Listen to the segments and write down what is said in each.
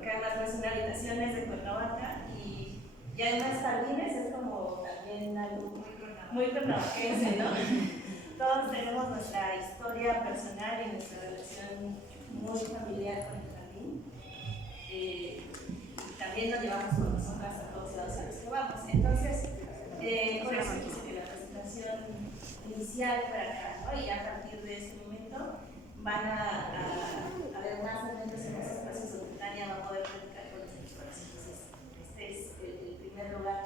porque además no es una habitación, es de Cuernavaca y además jardines es como también algo muy cuernavaquense, ¿no? Todos tenemos nuestra historia personal y nuestra relación muy familiar con el jardín. También nos llevamos con nosotras a todos lados a los que vamos. Entonces, por eso quise que la presentación inicial para acá, ¿no? Y a partir de este momento van a haber más momentos en esos espacios donde Tania va a poder platicar con los expertos. Entonces, este es el primer lugar.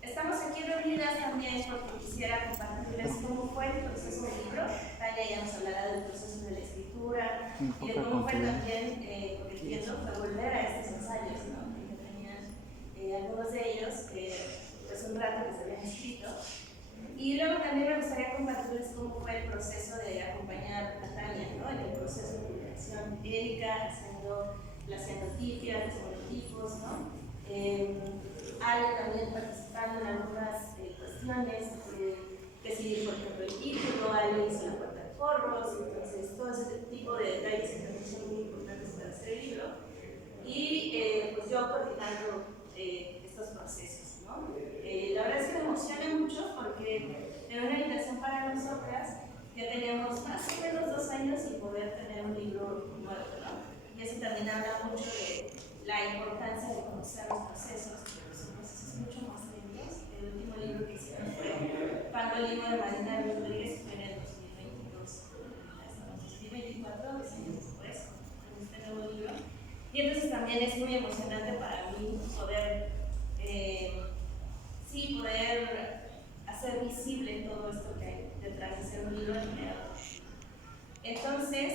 Estamos aquí reunidas también porque quisiera compartirles cómo fue el proceso del libro. Tania ya nos hablará del proceso de la escritura y de cómo fue también, porque entiendo, fue volver a estos ensayos, ¿no? Que tenían algunos de ellos, pues un rato que se habían escrito. Y luego también me gustaría compartirles cómo fue el proceso de acompañar a Tania, ¿no? En el proceso de publicación. Erika haciendo las científicas, los monotipos, ¿no? Ale también participando en algunas cuestiones, que si por ejemplo el título, Ale hizo la puerta de forros, entonces todo ese tipo de detalles que también son muy importantes para hacer el libro. Y pues yo coordinando estos procesos, ¿no? La verdad es que me emociona mucho porque era una invitación para nosotras. Ya teníamos más o menos 2 años sin poder tener un libro nuevo, ¿no? Y eso también habla mucho de la importancia de conocer los procesos, porque son procesos mucho más lentos. El último libro que hicimos fue Cuando el libro de Marina Rodríguez, fue en el 2022. Estamos en 2024, 2 años después, con este nuevo libro. Y entonces también es muy emocionante para mí poder, poder hacer visible todo esto que hay detrás de ser un libro generado. Entonces,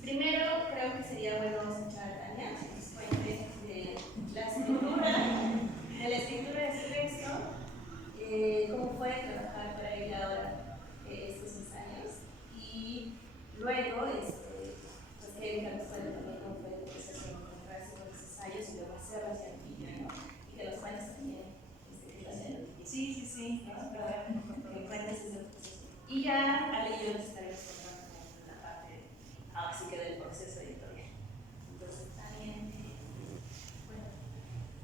primero creo que sería bueno escuchar a Tania, que nos cuente de la escritura de su texto, cómo fue trabajar para ella ahora estos ensayos, y luego, pues Erika nos cuenta también cómo fue el proceso de encontrarse con los ensayos y luego hacer la científica, ¿no? Y que los cuentes también, que es la científica. Sí, ¿no? Pero que cuentes ese proceso. Y ya Ale y yo les estaremos contando la parte, así que del proceso editorial. Entonces, también, bueno,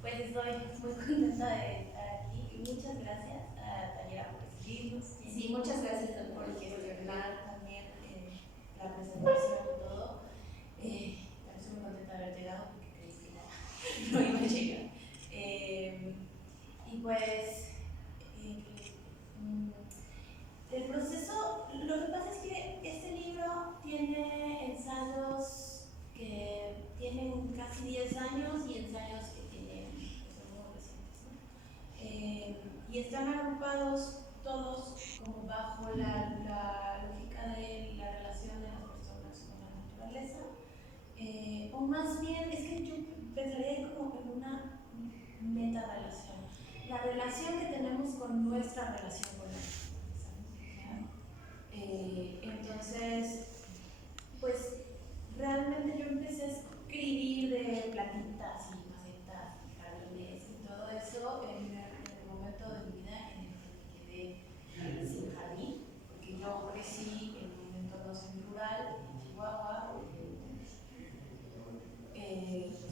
pues estoy muy contenta de estar aquí y muchas gracias a Tania por escribirnos. Sí, muchas gracias por gestionar también la presentación y todo. Estoy muy contenta de haber llegado porque creí que no iba a llegar. Y pues, el proceso, lo que pasa es que este libro tiene ensayos que tienen casi 10 años y ensayos que tienen, que son muy recientes, ¿no? Y están agrupados todos como bajo la lógica de la relación de las personas con la naturaleza, o más bien es que yo pensaría como en una metarrelación, la relación que tenemos con nuestra relación con la naturaleza. Entonces, pues realmente yo empecé a escribir de plantitas y macetas y jardines y todo eso en el momento de mi vida en el que me quedé sin jardín, porque yo crecí en un entorno semi-rural en Chihuahua, pues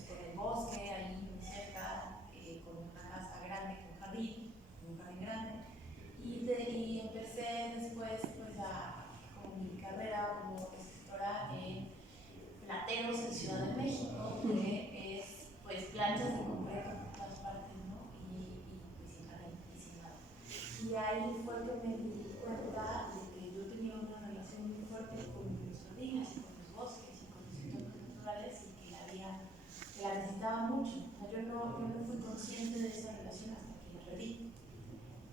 con el bosque ahí muy cerca, con una casa grande, con un jardín grande. Y empecé después pues con mi carrera como escritora en Plateros en Ciudad de México, que es pues planchas de concreto por todas partes, ¿no? Y pues sin jardín y sin nada. Y ahí fue que me di cuenta de que yo tenía una relación muy fuerte con los jardines y con los bosques y con los entornos naturales y que la necesitaba mucho. O sea, yo no fui consciente de esa relación hasta que la perdí.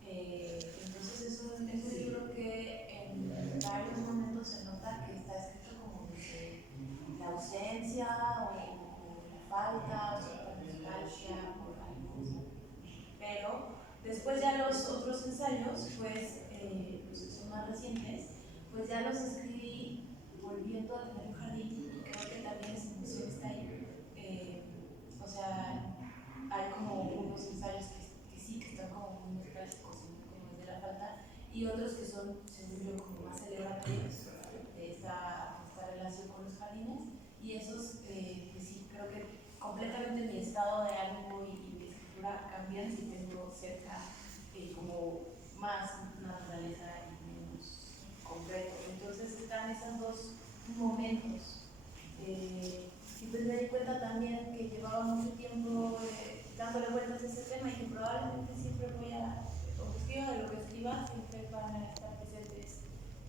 Entonces es un libro que en varios momentos se nota que está escrito como desde la ausencia o la falta, o sea, la nostalgia por algo. Pero después ya los otros ensayos, pues los que son más recientes, pues ya los escribí volviendo a tener un jardín y creo que también esa emoción está ahí. O sea, hay como unos ensayos que sí, que están como muy nostálgicos, como desde la falta, y otros que son, según yo, como más celebratorios de esta relación con los jardines. y esos, pues sí, creo que completamente mi estado de ánimo y mi escritura cambian si tengo cerca como más naturaleza y menos concreto. Entonces están esos dos momentos. Y pues me di cuenta también que llevaba mucho tiempo dándole vueltas a ese tema y que probablemente siempre voy a, o que escriba de lo que escriba, siempre van a estar presentes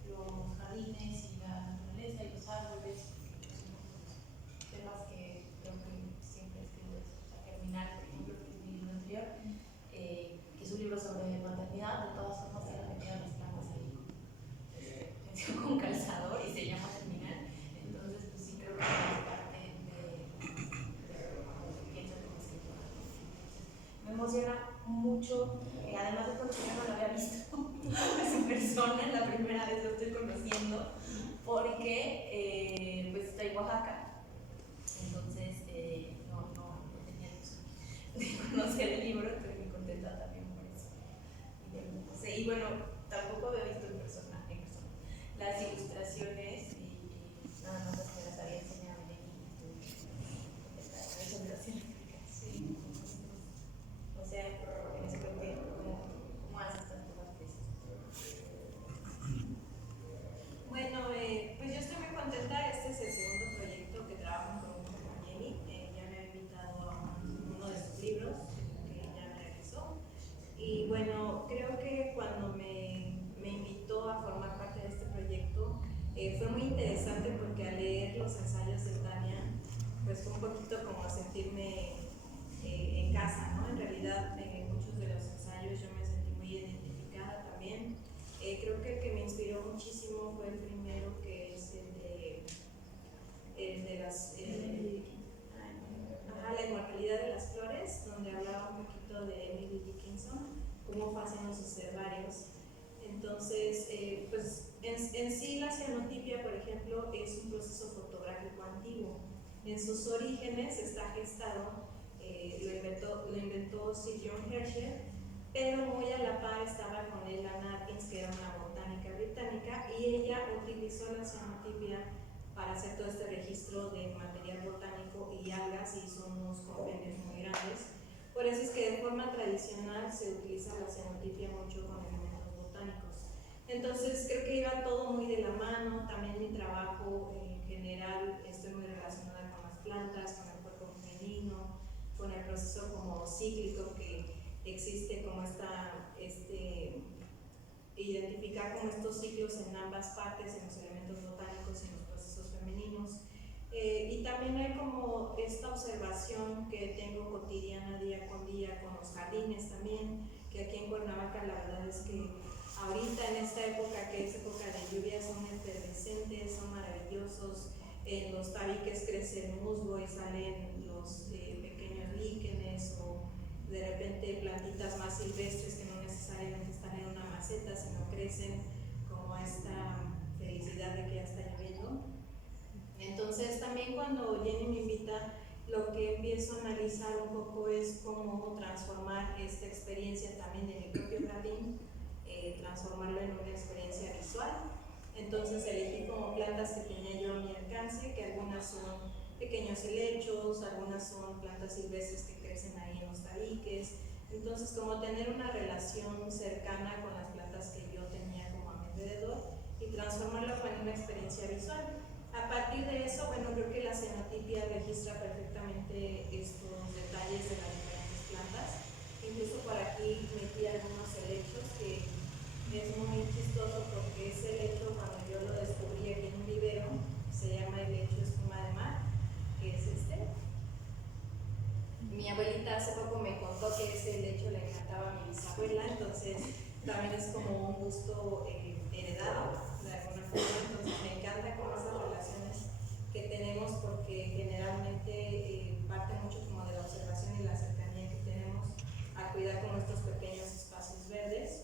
los jardines y la naturaleza y los árboles, que son los temas que creo que siempre escribo. O sea, Germinal, por ejemplo, que es mi libro anterior, que es un libro sobre maternidad. De todas formas tiene metidas las plantas ahí con calzador y se llama Germinal. Entonces pues sí creo que es parte de lo que pienso como escritora. Entonces me emociona mucho, además de porque yo no lo había visto en persona, la primera vez lo estoy conociendo, porque pues estoy en Oaxaca. Entonces no tenía ilusión de conocer el libro, estoy muy contenta también por eso. Y bueno, tampoco había visto en persona las ilustraciones y nada más las que las había enseñado en esta ilustración. Sí. O sea, en ese creo ¿cómo haces estas cosas precisas? Bueno, pues yo estoy muy contenta. Este es el segundo proyecto que trabajo con Jenny. Ya me ha invitado a uno de sus libros, que ya realizó. Y bueno, creo que cuando me invitó a formar parte de este proyecto, fue muy interesante porque al leer los ensayos de Tania, pues fue un poquito como sentirme en casa, ¿no? En realidad, en muchos de los ensayos yo me sentí muy identificada también. Creo que el que me inspiró muchísimo fue el primero, que es el de la inmortalidad de las flores, donde hablaba un poquito de Emily Dickinson, cómo hacen los herbarios. Entonces, pues en sí la cianotipia, por ejemplo, es un proceso fotográfico antiguo. En sus orígenes está gestado, lo inventó Sir John Herschel, pero muy a la par estaba con él Anna Atkins, que era una botánica británica, y ella utilizó la cianotipia para hacer todo este registro de material botánico y algas, y hizo unos compendios muy grandes. Por eso es que de forma tradicional se utiliza la cianotipia mucho con elementos botánicos. Entonces creo que iba todo muy de la mano. También mi trabajo en general estoy muy relacionada con las plantas, con el cuerpo femenino, con el proceso como cíclico que existe, como identificar como estos ciclos en ambas partes, en los elementos botánicos y en los procesos femeninos. Y también hay como esta observación que tengo cotidiana, día con día, con los jardines también, que aquí en Cuernavaca la verdad es que ahorita en esta época, que es época de lluvia, son efervescentes, son maravillosos. En los tabiques crece el musgo y salen los pequeños líquenes, o de repente plantitas más silvestres que no necesariamente están en una maceta, sino crecen como a esta felicidad de que ya está lloviendo. Entonces también cuando Jenny me invita, lo que empiezo a analizar un poco es cómo transformar esta experiencia también de mi propio jardín, transformarlo en una experiencia visual. Entonces elegí como plantas que tenía yo a mi alcance, que algunas son pequeños helechos, algunas son plantas silvestres que crecen ahí en los tabiques. Entonces, como tener una relación cercana con las plantas que yo tenía como a mi alrededor y transformarlo en una experiencia visual. A partir de eso, bueno, creo que la cianotipia registra perfectamente estos detalles de las diferentes plantas. Incluso por aquí metí algunos helechos, que es muy chistoso porque ese helecho, cuando yo lo descubrí aquí en un vivero, se llama helecho espuma de mar, que es este. Mi abuelita hace poco me contó que ese helecho le encantaba a mi bisabuela, entonces también es como un gusto heredado de alguna forma. Entonces me encanta como esas relaciones que tenemos, porque generalmente parte mucho como de la observación y la cercanía que tenemos a cuidar como estos pequeños espacios verdes.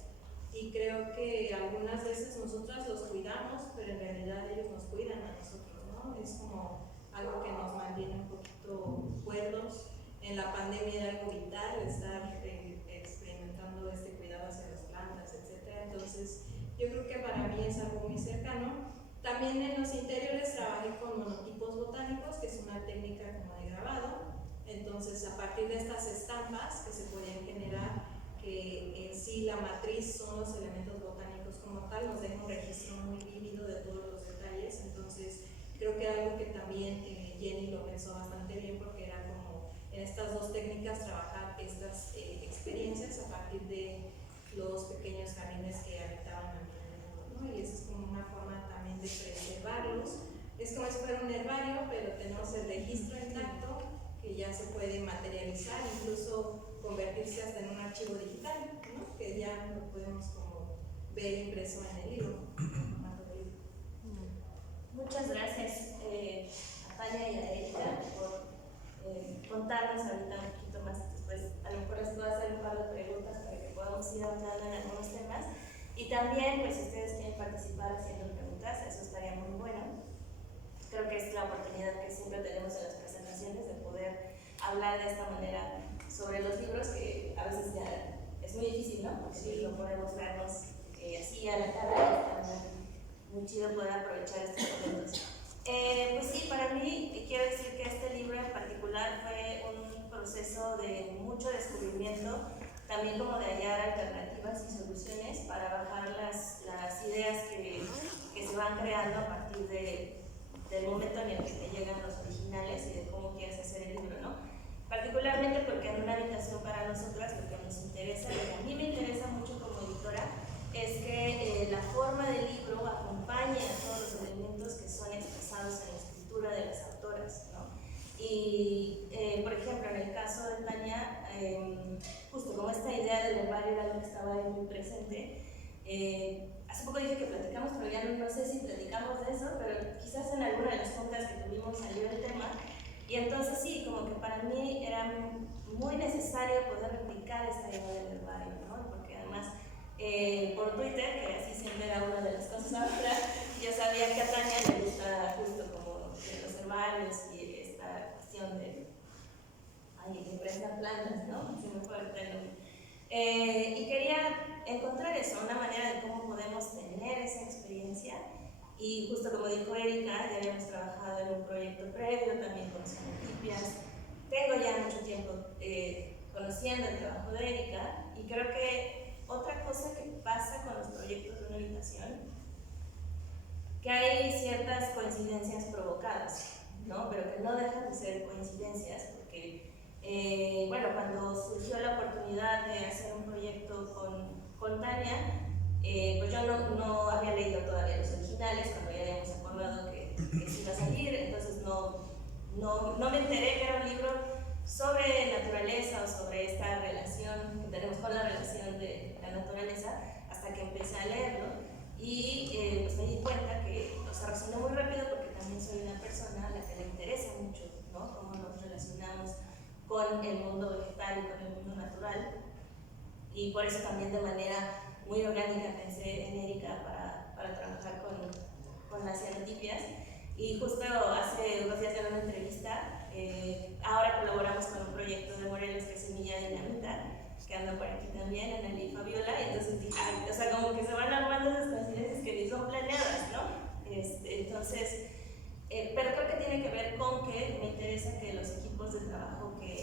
Y creo que algunas veces nosotras los cuidamos, pero en realidad ellos nos cuidan a nosotros, ¿no? Es como algo que nos mantiene un poquito cuerdos. En la pandemia era algo vital estar experimentando este cuidado hacia las plantas, etc. Entonces yo creo que para mí es algo muy cercano. También en los Entonces, a partir de estas estampas que se podían generar, que en sí la matriz son los elementos botánicos como tal, nos deja un registro muy vívido de todos los detalles. Entonces, creo que era algo que también Jenny lo pensó bastante bien, porque era como en estas dos técnicas trabajar estas experiencias a partir de los pequeños jardines que habitaban alrededor, ¿no? Y esa es como una forma también de preservarlos. Es como si fuera un herbario, pero tenemos el registro intacto que ya se puede materializar, incluso convertirse hasta en un archivo digital, ¿no? Que ya lo podemos como ver impreso en el libro, en formato de libro. Muchas gracias a Tania y a Erika por contarnos ahorita un poquito más. Después a lo mejor les puedo hacer un par de preguntas para que podamos ir hablando en algunos temas. Y también, pues si ustedes quieren participar haciendo preguntas, eso estaría muy bueno. Creo que es la oportunidad que siempre tenemos en las presentaciones de poder hablar de esta manera sobre los libros, que a veces ya es muy difícil, ¿no? Porque sí, no podemos vernos así a la cara, y está muy chido poder aprovechar estos momentos. Pues sí, para mí quiero decir que este libro en particular fue un proceso de mucho descubrimiento, también como de hallar alternativas y soluciones para bajar las ideas que se van creando a partir del momento en el que te llegan los originales y de cómo quieres hacer el libro, ¿no? Particularmente porque en una habitación para nosotras lo que nos interesa, lo que a mí me interesa mucho como editora, es que la forma del libro acompañe a todos los elementos que son expresados en la escritura de las autoras, ¿no? Y, por ejemplo, en el caso de Tania, justo como esta idea del herbario era algo que estaba ahí muy presente, hace poco dije que platicamos, pero ya no sé si platicamos de eso, pero quizás en alguna de las juntas que tuvimos salió el tema, y entonces sí, como que para mí era muy necesario poder replicar esta idea del herbario, ¿no? Porque además, por Twitter, que así siempre era una de las cosas ahora, yo sabía que a Tania le gusta justo como los herbarios y esta cuestión de que prestan plantas, ¿no? Se me fue el nombre. Y quería encontrar eso, una manera de cómo podemos tener esa experiencia. Y justo como dijo Erika, ya habíamos trabajado en un proyecto previo, también con Xenotipias. Tengo ya mucho tiempo conociendo el trabajo de Erika, y creo que otra cosa que pasa con los proyectos de una habitación, que hay ciertas coincidencias provocadas, ¿no? Pero que no dejan de ser coincidencias, porque bueno, cuando surgió la oportunidad de hacer un proyecto con Tania, pues yo no había leído todavía los originales cuando ya habíamos acordado que se iba a salir, entonces no me enteré que era un libro sobre naturaleza o sobre esta relación que tenemos con la relación de la naturaleza, hasta que empecé a leerlo y pues me di cuenta que, o sea, resoné muy rápido porque también soy una persona a la que le interesa mucho, ¿no? Cómo nos relacionamos con el mundo vegetal y con el mundo natural, y por eso también de manera muy orgánica pensé en Erika para trabajar con las cianotipias. Y justo hace 2 días en una entrevista, ahora colaboramos con un proyecto de Morelos que es Semilla Dinamita, que anda por aquí también, en el IFA Viola, y entonces dije, o sea, como que se van armando esas coincidencias que ni son planeadas, ¿no? Entonces, pero creo que tiene que ver con que me interesa que los equipos de trabajo que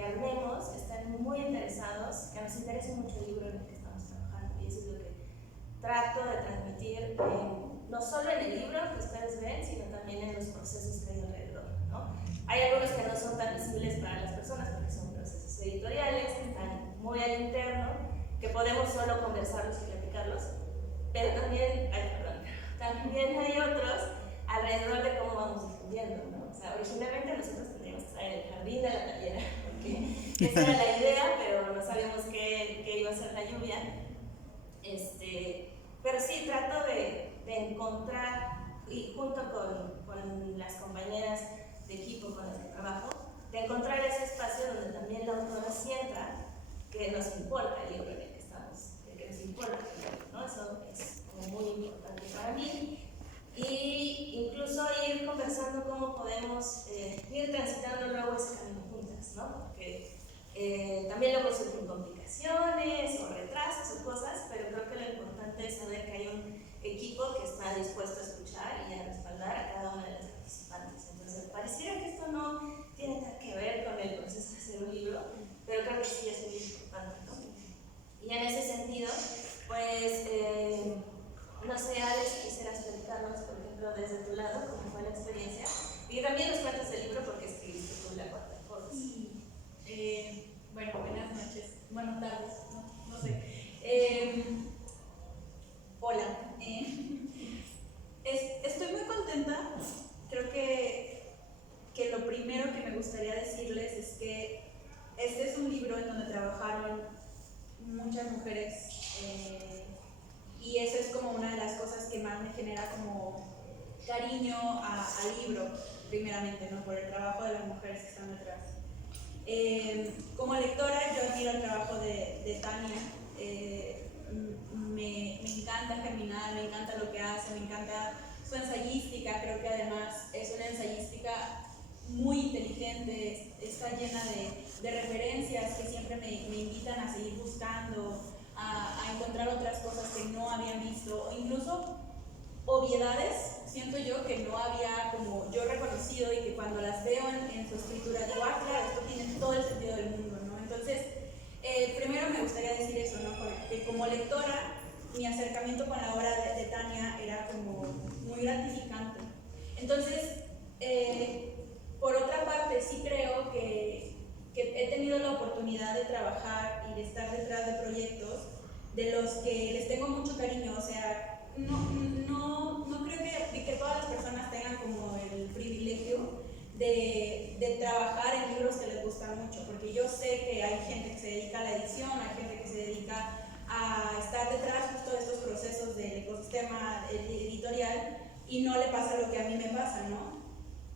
armemos estén muy interesados, que nos interese mucho el libro en el que estamos trabajando, y eso es lo que trato de transmitir, no solo en el libro que ustedes ven, sino también en los procesos que hay alrededor, ¿no? Hay algunos que no son tan visibles para las personas porque son procesos editoriales que están muy al interno, que podemos solo conversarlos y platicarlos, pero también hay otros alrededor de cómo vamos difundiendo, ¿no? O sea, originalmente nosotros tendríamos que estar en el jardín de la tallera, porque esa era la idea, pero no sabíamos qué iba a ser la lluvia. Pero sí, trato de encontrar, y junto con las compañeras de equipo con las que trabajo, de encontrar ese espacio donde también la autora sienta que nos importa el libro en el que estamos, que nos importa el libro, ¿no? Eso es como muy importante para mí. Y incluso ir conversando cómo podemos ir transitando luego ese camino juntas, ¿no? Porque también luego surgen complicaciones o retrasos o cosas, pero creo que lo importante es saber que hay un equipo que está dispuesto a escuchar y a respaldar a cada una de las participantes. Entonces, pareciera que esto no tiene nada que ver con el mujeres, y eso es como una de las cosas que más me genera como cariño al libro, primeramente, ¿no? Por el trabajo de las mujeres que están detrás. Como lectora, yo admiro el trabajo de Tania. Me encanta Germinal, me encanta lo que hace, me encanta su ensayística. Creo que además es una ensayística muy inteligente, está llena de referencias que siempre me invitan a seguir buscando, a encontrar otras cosas que no habían visto, o incluso obviedades, siento yo, que no había como yo reconocido, y que cuando las veo en su escritura digo, ah, claro, esto tiene todo el sentido del mundo, ¿no? Entonces, primero me gustaría decir eso, ¿no? Que como lectora, mi acercamiento con la obra de Tania era como muy gratificante. Entonces, por otra parte, sí creo que he tenido la oportunidad de trabajar y de estar detrás de proyectos de los que les tengo mucho cariño. O sea, no creo que todas las personas tengan como el privilegio de trabajar en libros que les gustan mucho, porque yo sé que hay gente que se dedica a la edición, hay gente que se dedica a estar detrás justo de estos procesos del ecosistema editorial, y no le pasa lo que a mí me pasa, ¿no?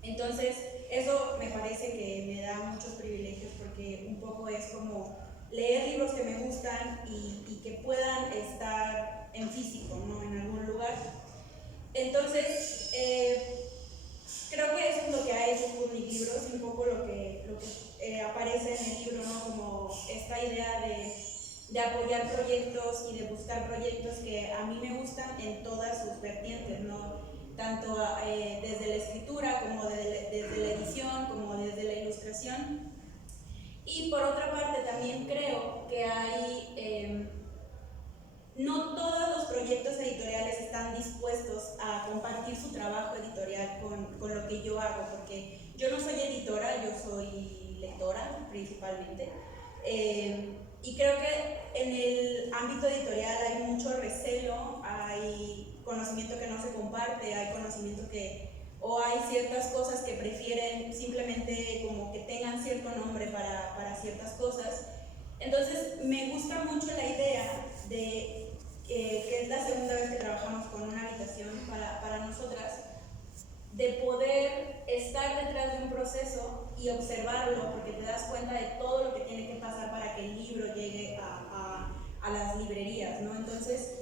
Entonces, eso me parece que me da muchos privilegios, porque un poco es como leer libros que me gustan y que puedan estar en físico, ¿no? En algún lugar. Entonces, creo que eso es lo que ha hecho Sputnik Libros, y un poco lo que aparece en el libro, ¿no? Como esta idea de apoyar proyectos y de buscar proyectos que a mí me gustan en todas sus vertientes, ¿no? Tanto desde la escritura, como desde la edición, como desde la ilustración. Y por otra parte también creo que hay, no todos los proyectos editoriales están dispuestos a compartir su trabajo editorial con lo que yo hago, porque yo no soy editora, yo soy lectora principalmente. Y creo que en el ámbito editorial hay mucho recelo, hay conocimiento que no se comparte, hay conocimiento o hay ciertas cosas que prefieren simplemente como que tengan cierto nombre para ciertas cosas. Entonces me gusta mucho la idea de que es la segunda vez que trabajamos con una habitación para nosotras, de poder estar detrás de un proceso y observarlo, porque te das cuenta de todo lo que tiene que pasar para que el libro llegue a las librerías, ¿no? Entonces,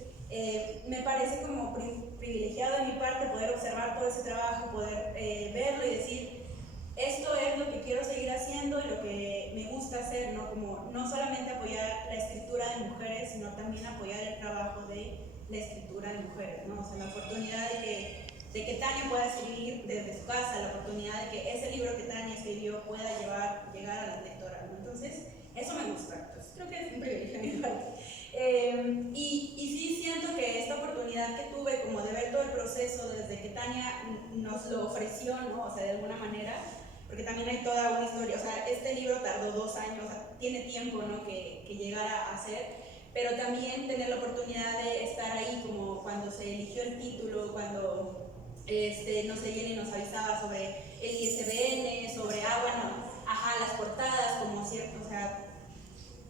me parece como privilegiado de mi parte poder observar todo ese trabajo, poder verlo y decir, esto es lo que quiero seguir haciendo y lo que me gusta hacer, ¿no? Como no solamente apoyar la escritura de mujeres, sino también apoyar el trabajo de la escritura de mujeres, ¿no? O sea, la oportunidad de que Tania pueda escribir desde su casa, la oportunidad de que ese libro que Tania escribió pueda llegar a las lectoras, ¿no? Entonces, eso me gusta. Entonces, creo que es un privilegio a mi parte. Y sí siento que esta oportunidad que tuve como de ver todo el proceso desde que Tania nos lo ofreció, ¿no? O sea, de alguna manera, porque también hay toda una historia. O sea, este libro tardó 2 años, o sea, tiene tiempo, ¿no? que llegara a ser, pero también tener la oportunidad de estar ahí como cuando se eligió el título, cuando no sé, Jenny nos avisaba sobre el ISBN, sobre las portadas, como cierto, o sea,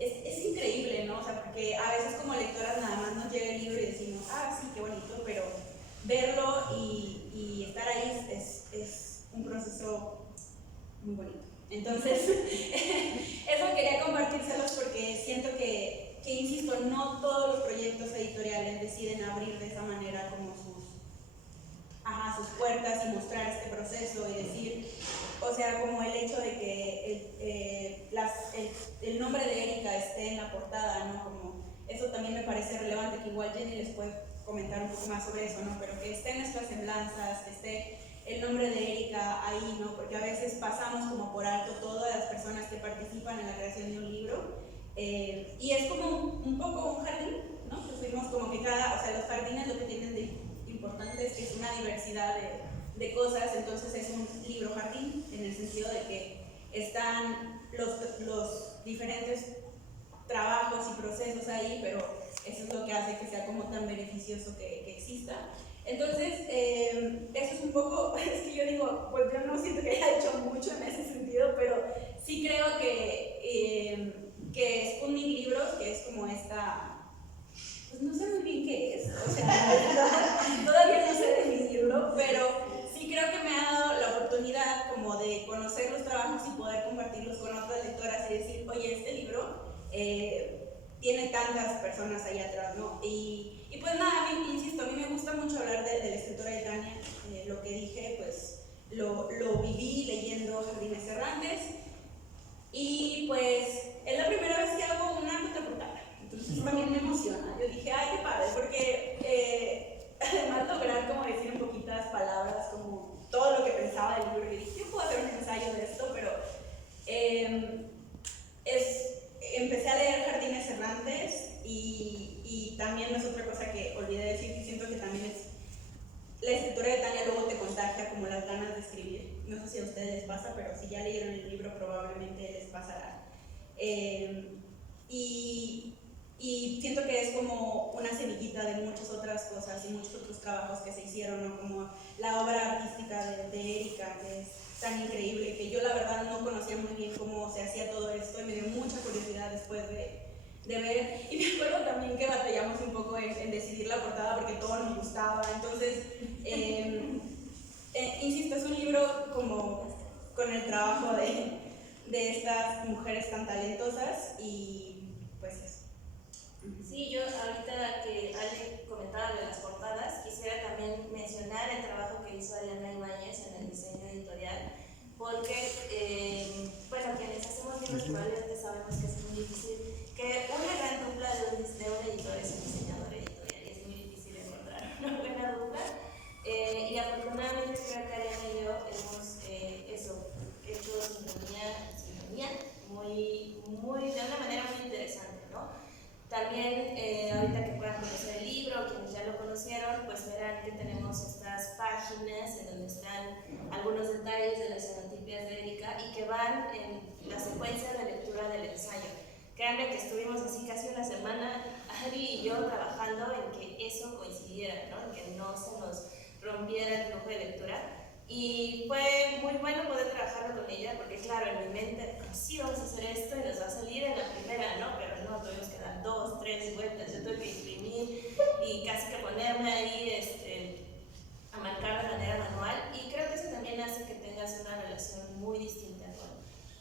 es increíble, ¿no? O sea, porque a veces como lectoras nada más nos llega el libro y decimos, ah, sí, qué bonito, pero verlo y estar ahí es un proceso muy bonito. Entonces, eso quería compartírselos porque siento que, insisto, no todos los proyectos editoriales deciden abrir de esa manera como sus puertas y mostrar este proceso y decir, o sea, como el hecho de que el nombre de Erika esté en la portada, ¿no? Como eso también me parece relevante, que igual Jenny les puede comentar un poco más sobre eso, ¿no? Pero que esté en nuestras semblanzas, que esté el nombre de Erika ahí, ¿no? Porque a veces pasamos como por alto todas las personas que participan en la creación de un libro, y es como un poco un jardín, ¿no? Que fuimos como que los jardines lo que tienen de importante es que es una diversidad de cosas. Entonces es un libro jardín en el sentido de que están los diferentes trabajos y procesos ahí, pero eso es lo que hace que sea como tan beneficioso que exista. Entonces, eso es un poco, es que yo digo, pues yo no siento que haya hecho mucho en ese sentido, pero sí creo que Sputnik Libros, que es como esta conocer los trabajos y poder compartirlos con otras lectoras y decir, oye, este libro tiene tantas personas ahí atrás, ¿no? Y pues nada, a mí, insisto, a mí me gusta mucho hablar de la escritora de Tania. Lo que dije, pues lo viví leyendo Jardines Errantes. Y pues es la primera vez que hago una contraportada, entonces también me emociona. Yo dije, ay, qué padre, porque además lograr como decir en poquitas palabras como todo lo que pensaba del libro, y dije, yo puedo hacer un ensayo de esto, pero empecé a leer Jardines Errantes y también no es otra cosa que olvidé decir, que siento que también es la escritura de Tania, luego te contagia como las ganas de escribir. No sé si a ustedes les pasa, pero si ya leyeron el libro probablemente les pasará. Y siento que es como una semillita de muchas otras cosas y muchos otros trabajos que se hicieron, ¿no? Como la obra artística de Erika, que es tan increíble, que yo la verdad no conocía muy bien cómo se hacía todo esto y me dio mucha curiosidad después de ver, y me acuerdo también que batallamos un poco en decidir la portada porque todo nos gustaba. Entonces insisto, es un libro como con el trabajo de estas mujeres tan talentosas y pues eso. Sí, yo ahorita que Ale comentaba de las portadas, quisiera también mencionar el trabajo que hizo Ariana Ibáñez en el diseño editorial, porque, bueno, quienes hacemos libros probablemente sabemos que es muy difícil, que una gran dupla de un editor es un diseñador editorial, y es muy difícil encontrar una buena dupla, y afortunadamente creo que Ariana y yo hemos hecho sintonía de una manera muy interesante, ¿no? También, ahorita que puedan conocer el libro, quienes ya lo conocieron, pues verán que tenemos estas páginas en donde están algunos detalles de las xenotipias de Erika y que van en la secuencia de lectura del ensayo. Créanme que estuvimos así casi una semana, Ari y yo, trabajando en que eso coincidiera, ¿no? En que no se nos rompiera el flujo de lectura. Y fue muy bueno poder trabajarlo con ella, porque claro, en mi mente, pues sí, vamos a hacer esto y nos va a salir en la primera, ¿no? Pero no, tuvimos que dar 2, 3 vueltas, yo tuve que imprimir y casi que ponerme ahí a marcar de manera manual, y creo que eso también hace que tengas una relación muy distinta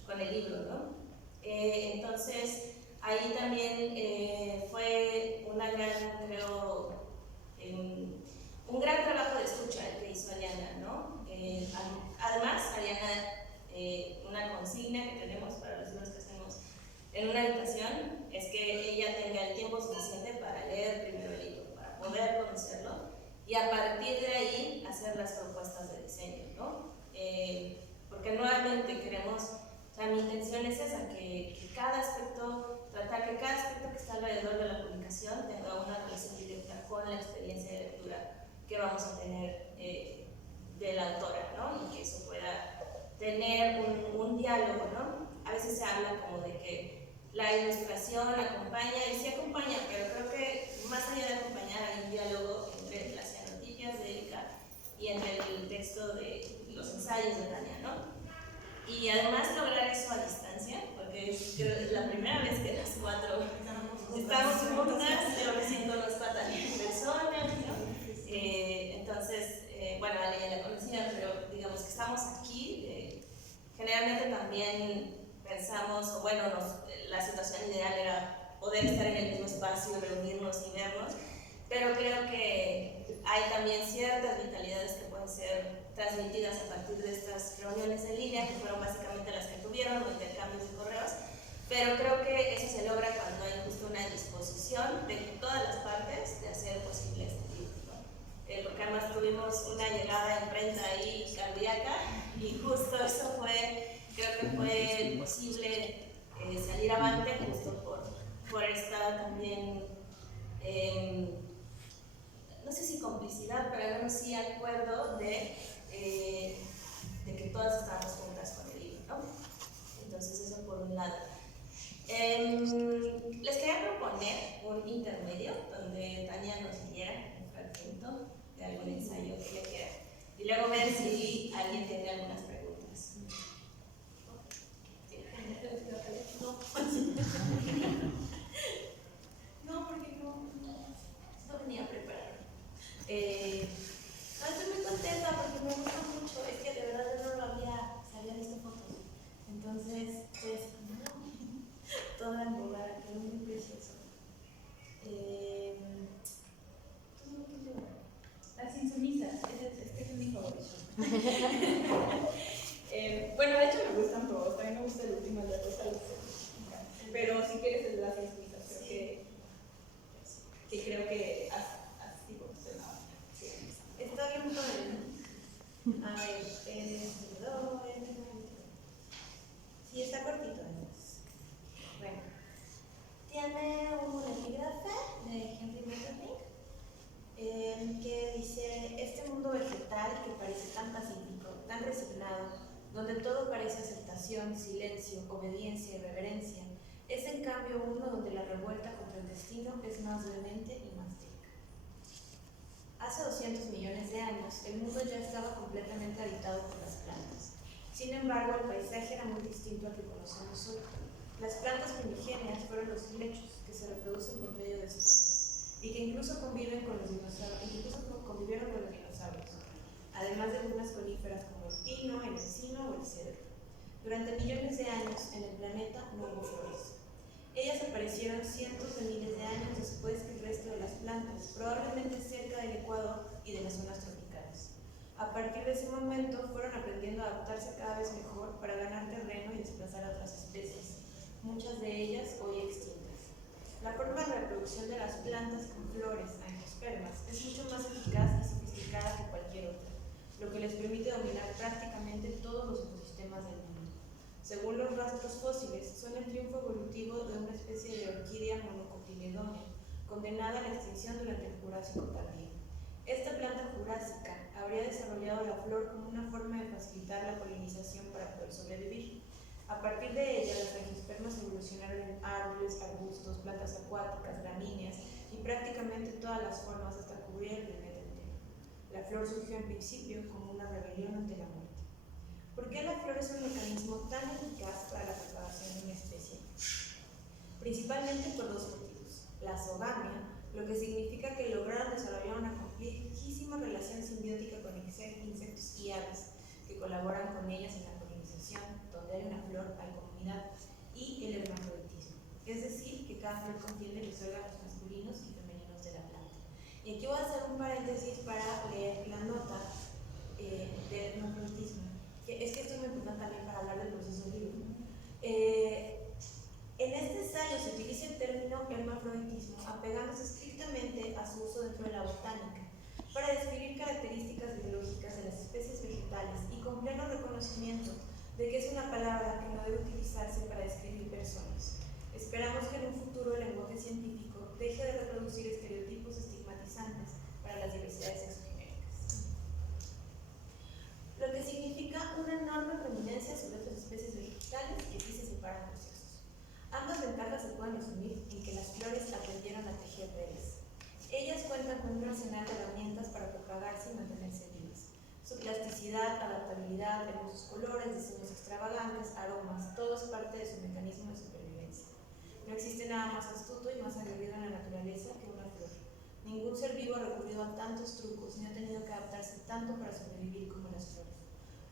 con el libro, ¿no? Entonces, ahí también fue una gran, creo, un gran trabajo de escucha el que hizo Ariana, ¿no? Además, Ariana, una consigna que tenemos para los libros que hacemos en una habitación es que ella tenga el tiempo suficiente para leer primero el libro, para poder conocerlo y a partir de ahí hacer las propuestas de diseño, ¿no? Porque nuevamente queremos, o sea, mi intención es esa, que cada aspecto, tratar que cada aspecto que está alrededor de la publicación tenga una relación directa con la experiencia de lectura que vamos a tener de la autora, ¿no? Y que eso pueda tener un diálogo, ¿no? A veces se habla como de que la ilustración acompaña, y sí acompaña, pero creo que más allá de acompañar hay un diálogo entre las xenotipias de Erika y entre el texto de los ensayos de Tania, ¿no? Y además lograr eso a distancia, porque es la primera vez que las cuatro estamos juntas, yo me siento no está tan en persona, ¿no? Entonces, bueno, Ale ya la conocía, pero digamos que estamos aquí. Generalmente también pensamos, o bueno, la situación ideal era poder estar en el mismo espacio, reunirnos y vernos, pero creo que hay también ciertas vitalidades que pueden ser transmitidas a partir de estas reuniones en línea, que fueron básicamente las que tuvieron, los intercambios de correos, pero creo que eso se logra cuando hay justo una disposición de todas las partes de hacer posible este libro, ¿no? Porque además tuvimos una llegada en imprenta ahí cardíaca y justo eso creo que fue posible salir avante justo por esta también, no sé si complicidad, pero al menos sí acuerdo de que todas estábamos juntas con el libro, ¿no? Entonces eso por un lado. Les quería proponer un intermedio donde Tania nos leyera un fragmento de algún ensayo que ella quiera y luego ver si alguien tiene algunas preguntas. No, porque no venía preparado. Estoy muy contenta porque me gusta mucho, es que de verdad yo no lo había visto donde todo parece aceptación, silencio, obediencia y reverencia, es en cambio uno donde la revuelta contra el destino es más vehemente y más rica. Hace 200 millones de años, el mundo ya estaba completamente habitado por las plantas. Sin embargo, el paisaje era muy distinto al que conocemos hoy. Las plantas primigenias fueron los helechos, que se reproducen por medio de esporas, y que incluso convivieron con los dinosaurios, además de algunas coníferas como el pino, el encino o el cedro. Durante millones de años, en el planeta no hubo flores. Ellas aparecieron cientos de miles de años después que el resto de las plantas, probablemente cerca del Ecuador y de las zonas tropicales. A partir de ese momento fueron aprendiendo a adaptarse cada vez mejor para ganar terreno y desplazar a otras especies, muchas de ellas hoy extintas. La forma de reproducción de las plantas con flores, angiospermas, es mucho más eficaz y sofisticada que cualquier otra, lo que les permite dominar prácticamente todos los ecosistemas del mundo. Según los rastros fósiles, son el triunfo evolutivo de una especie de orquídea monocotiledónea, condenada a la extinción durante el Jurásico tardío. Esta planta jurásica habría desarrollado la flor como una forma de facilitar la polinización para poder sobrevivir. A partir de ella, las angiospermas evolucionaron en árboles, arbustos, plantas acuáticas, gramíneas y prácticamente todas las formas hasta cubrir el planeta entero. La flor surgió en principio como una rebelión ante la muerte. ¿Por qué la flor es un mecanismo tan eficaz para la propagación de una especie? Principalmente por dos motivos. La zogamia, lo que significa que lograron desarrollar una complejísima relación simbiótica con insectos y aves que colaboran con ellas en la polinización, donde hay una flor hay comunidad, y el hermafroditismo, es decir, que cada flor contiene los órganos masculinos y femeninos de la planta. Y aquí voy a hacer un paréntesis para leer la nota del hermafroditismo, que es que esto es muy importante también para hablar del proceso libre. En este ensayo se utiliza el término hermafroditismo apegándose estrictamente a su uso dentro de la botánica para describir características biológicas de las especies vegetales y con pleno reconocimiento de que es una palabra que no debe utilizarse para describir personas. Esperamos que en un futuro el lenguaje científico deje de reproducir estereotipos estigmatizantes para las diversidades sexogenéricas. Lo que significa una enorme preeminencia sobre otras especies vegetales que sí se separan por sexos. Ambas ventajas se pueden resumir en que las flores aprendieron a tejer redes. Ellas cuentan con un arsenal de herramientas para propagarse y mantenerse vivas. Su plasticidad, adaptabilidad, hermosos colores, diseños extravagantes, aromas, todo es parte de su mecanismo de supervivencia. No existe nada más astuto y más aguerrido en la naturaleza que una flor. Ningún ser vivo ha recurrido a tantos trucos ni ha tenido que adaptarse tanto para sobrevivir como las flores.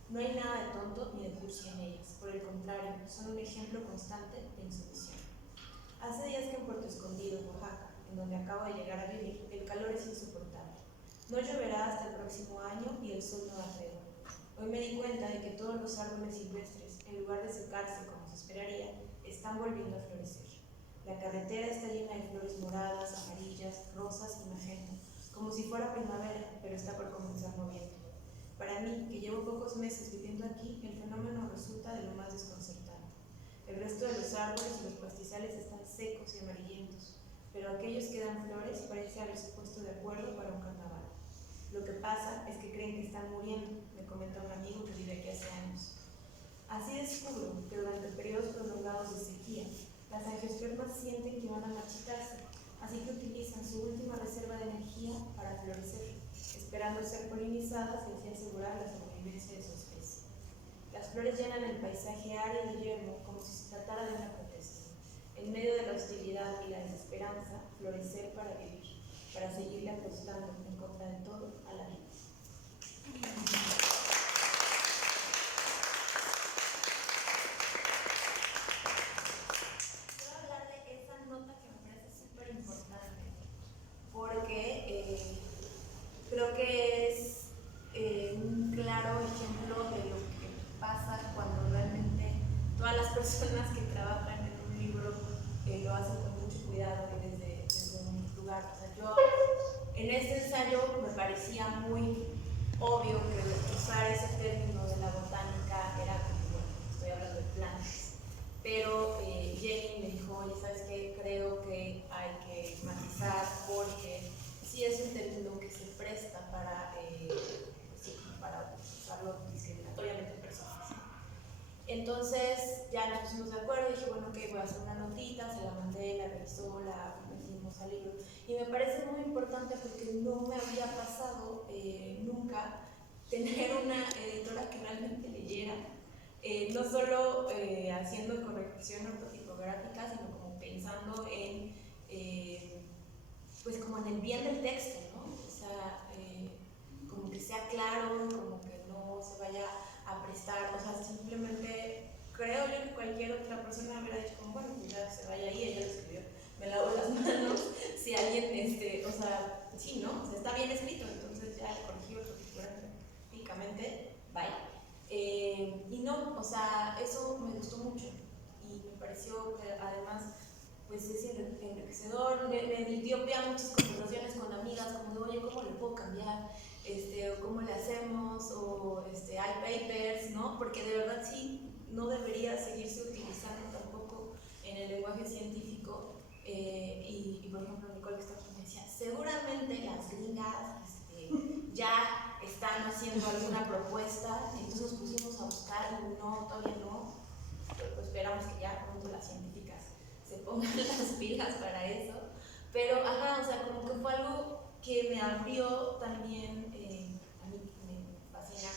No hay nada de tonto ni de cursi en ellas, por el contrario, son un ejemplo constante de insumisión. Hace días que en Puerto Escondido, Oaxaca, en donde acabo de llegar a vivir, el calor es insoportable. No lloverá hasta el próximo año y el sol no da tregua. Hoy me di cuenta de que todos los árboles silvestres, en lugar de secarse como se esperaría, están volviendo a florecer. La carretera está llena de flores moradas, amarillas, rosas y magenta, como si fuera primavera, pero está por comenzar noviembre. Para mí, que llevo pocos meses viviendo aquí, el fenómeno resulta de lo más desconcertante. El resto de los árboles y los pastizales están secos y amarillentos, pero aquellos que dan flores parece haberse puesto de acuerdo para un carnaval. Lo que pasa es que creen que están muriendo, me comenta un amigo que vive aquí hace años. Así descubro que durante periodos prolongados de sequía, las angiospermas sienten que van a marchitarse, así que utilizan su última reserva de energía para florecer, esperando ser polinizadas y así asegurar la sobrevivencia de su especie. Las flores llenan el paisaje árido y yermo como si se tratara de una protesta. En medio de la hostilidad y la desesperanza, florecer para vivir, para seguirle apostando en contra de todo a la vida. Quiero hablar de esa nota que me parece súper importante, porque creo que es un claro ejemplo de lo que pasa cuando realmente todas las personas que trabajan en un libro lo hacen con mucho cuidado y desde un lugar. O sea, yo en este ensayo me parecía muy obvio que usar ese término de la botánica era como, bueno, estoy hablando de plantas. Pero Jenny me dijo, oye, ¿sabes qué? Creo que hay que matizar porque sí es un término que se presta para usarlo discriminatoriamente en personas. Entonces ya nos pusimos de acuerdo, dije, bueno, ok, voy a hacer una notita, se la mandé, la revisó, la metimos al libro. Y me parece muy importante porque no me había pasado nunca tener una editora que realmente leyera, no solo haciendo corrección ortotipográfica, sino como pensando en, pues como en el bien del texto, ¿no? O sea, como que sea claro, como que no se vaya a prestar, o sea, simplemente creo yo que cualquier otra persona hubiera dicho como, bueno, pues ya que se vaya ahí, ella lo escribió, me lavo las manos, si alguien, o sea, sí, ¿no? O sea, está bien escrito, entonces ya corregí ortográficamente, bye. Y no, o sea, eso me gustó mucho y me pareció que además pues es enriquecedor, me dio pie a muchas conversaciones con amigas como de, oye, ¿cómo le puedo cambiar? O cómo le hacemos, o hay papers, ¿no? Porque de verdad sí, no debería seguirse utilizando tampoco en el lenguaje científico. Y por ejemplo, Nicole que está aquí me decía, seguramente las gringas ya están haciendo alguna propuesta, entonces nos pusimos a buscar y no, todavía no, pero pues esperamos que ya pronto las científicas se pongan las pilas para eso. Pero, ajá, o sea, como que fue algo que me abrió también, a mí me fascina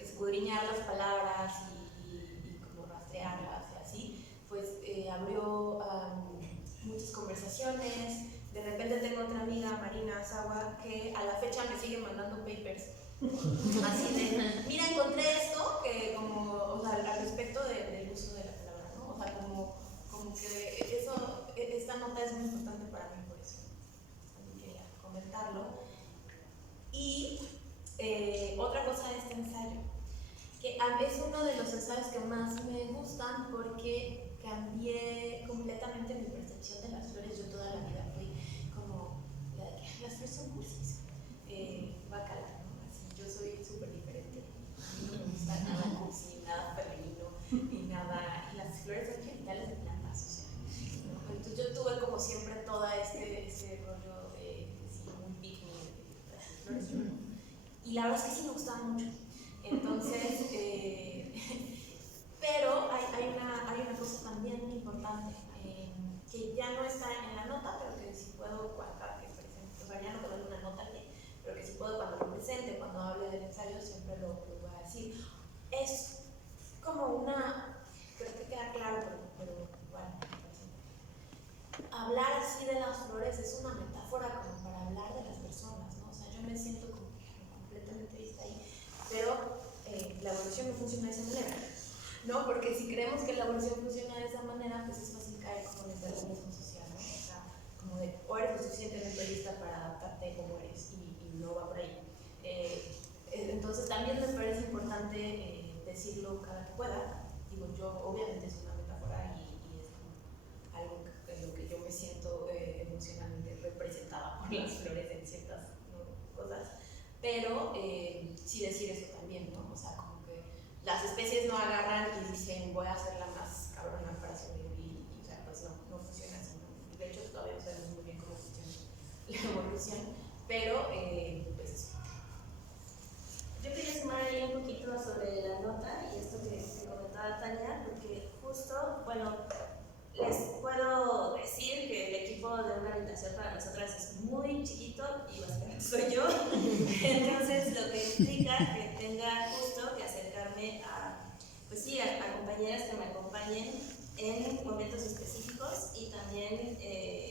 escudriñar las palabras y como rastrearlas y así, pues abrió muchas conversaciones. De repente tengo otra amiga, Marina Sawa, que a la fecha me sigue mandando papers así de, mira, encontré esto, que como, o sea, al respecto del uso de la palabra, ¿no? O sea, como que eso, esta nota es muy importante para mí por eso. También quería comentarlo. Y otra cosa de este ensayo, que es uno de los ensayos que más me gustan porque cambié completamente mi percepción de las flores. Yo toda la vida fui como la de que las flores son cursis, bacala, ¿no? Así, yo soy súper diferente, a mí no me gusta nada cursi, nada femenino, y nada, y las flores son genitales de plantas, o sea, ¿no? Entonces yo tuve como siempre todo este rollo sí, muy pick me de las flores, y la verdad es que sí me gustaba mucho. Entonces, pero hay una cosa también muy importante, que ya no está en la nota, pero que si puedo, cada que presente, o sea, ya no tengo una nota aquí, pero que si puedo cuando lo presente, cuando hable del ensayo, siempre lo voy a decir. Es como una, creo que queda claro, pero bueno, hablar así de las flores es una metáfora como para hablar de las personas, ¿no? O sea, yo me siento como completamente vista ahí, pero la evolución no funciona de esa manera, ¿no? Porque si creemos que la evolución funciona de esa manera, pues es fácil caer como en el determinismo social, ¿no? O sea, como de, o eres lo suficientemente lista para adaptarte como eres, y no va por ahí. Entonces también me parece importante decirlo cada que pueda. Digo, yo obviamente es una metáfora y es como algo en lo que yo me siento emocionalmente representada por las flores en ciertas, ¿no?, cosas, pero sí decir eso también, ¿no? O sea, como que las especies no agarran y dicen voy a ser la más cabrona para sobrevivir, y o sea, pues no funciona así, ¿no? De hecho todavía no sabemos muy bien cómo funciona la evolución, pero pues yo quería sumar ahí un poquito sobre la nota y esto que comentaba Tania, porque justo, bueno, les puedo decir que el equipo de una habitación para nosotras es muy chiquito y básicamente soy yo. Entonces, lo que implica que tenga justo que acercarme a, pues sí, a compañeras que me acompañen en momentos específicos y también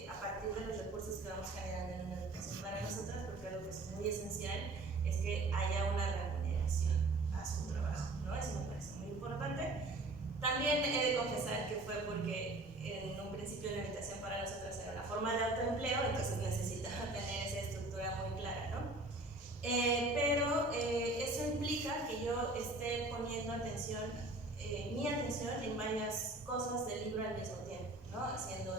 a partir de los recursos que vamos generando en una habitación para nosotras, porque algo que es muy esencial es que haya una remuneración a su trabajo, ¿no? Eso me parece muy importante. También he de confesar que fue porque en un principio la invitación para nosotros era una forma de autoempleo, entonces necesitaba tener esa estructura muy clara, ¿no? Pero eso implica que yo esté poniendo atención, mi atención en varias cosas del libro al mismo tiempo, ¿no? Haciendo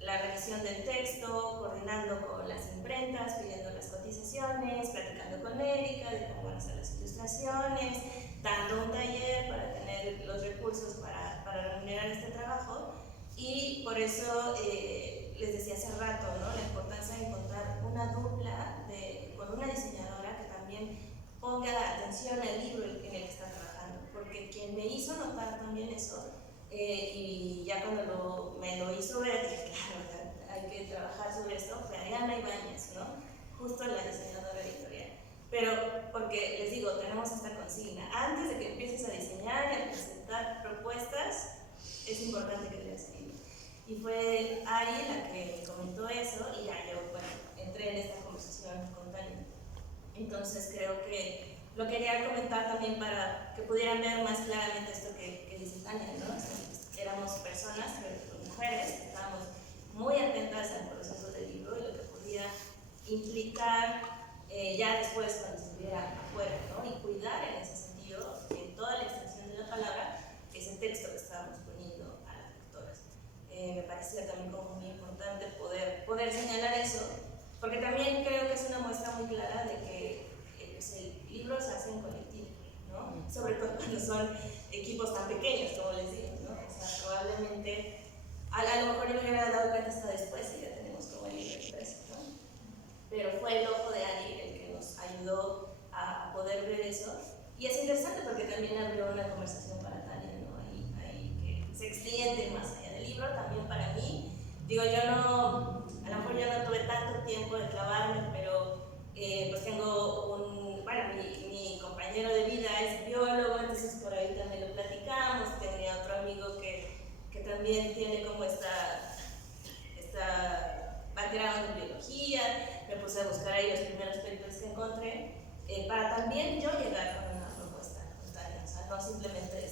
la revisión del texto, coordinando con las imprentas, pidiendo las cotizaciones, platicando con Erika de cómo van a ser las ilustraciones, dando un taller para tener los recursos para remunerar este trabajo. Y por eso les decía hace rato, ¿no?, la importancia de encontrar una dupla con una diseñadora que también ponga atención al libro en el que está trabajando, porque de quien me hizo notar también eso, y ya cuando me lo hizo ver, dije, claro, hay que trabajar sobre esto, fue Ariana Ibáñez, ¿no? Justo la diseñadora editorial. Pero, porque les digo, tenemos esta consigna, antes de que empieces a diseñar y a presentar propuestas, es importante que leas el libro. Y fue Ari la que me comentó eso, y ya yo, bueno, entré en esta conversación con Tania. Entonces creo que lo quería comentar también para que pudieran ver más claramente esto que dice Tania, ¿no? O sea, éramos personas, pero mujeres, estábamos muy atentas al proceso del libro y lo que podía implicar ya después cuando estuviera afuera, ¿no? Y cuidar en ese sentido, en toda la extensión de la palabra, ese texto que estábamos poniendo a las lectoras. Me parecía también como muy importante poder señalar eso, porque también creo que es una muestra muy clara de que pues el libro se hace en colectivo, ¿no? Sobre todo cuando son equipos tan pequeños, como les digo, ¿no? O sea, probablemente, a lo mejor yo me hubiera dado cuenta hasta después y ya tenemos como el libro impreso, ¿no? Pero fue el ojo de Ari el que nos ayudó a poder ver eso. Y es interesante porque también abrió una conversación para Tania, ¿no? Ahí que se extiende más allá del libro, también para mí. Digo, yo no, a lo mejor yo no tuve tanto tiempo de clavarme, pero pues tengo mi compañero de vida es biólogo, entonces por ahí también lo platicamos. Tenía otro amigo que también tiene como esta background en biología. Me puse a buscar ahí los primeros papers que encontré para también yo llegar con una propuesta, o sea, no simplemente